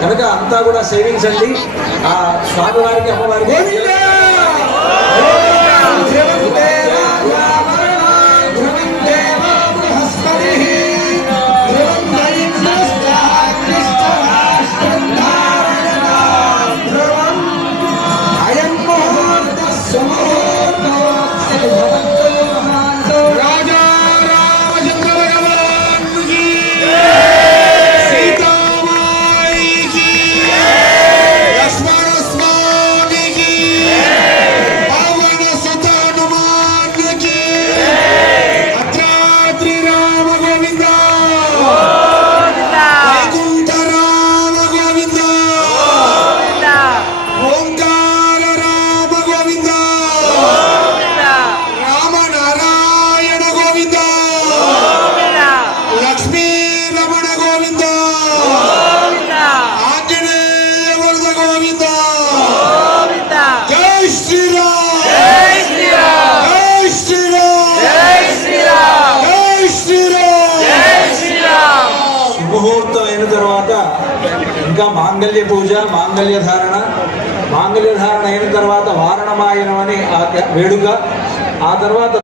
కనుక అంతా కూడా సేవించండి. ఆ స్వామివారికి అమ్మవారికి ముహూర్తం అయిన తర్వాత ఇంకా మాంగళ్య పూజ, మాంగళ్య ధారణ అయిన తర్వాత వారణమాయనం అని ఆ వేడుక, ఆ తర్వాత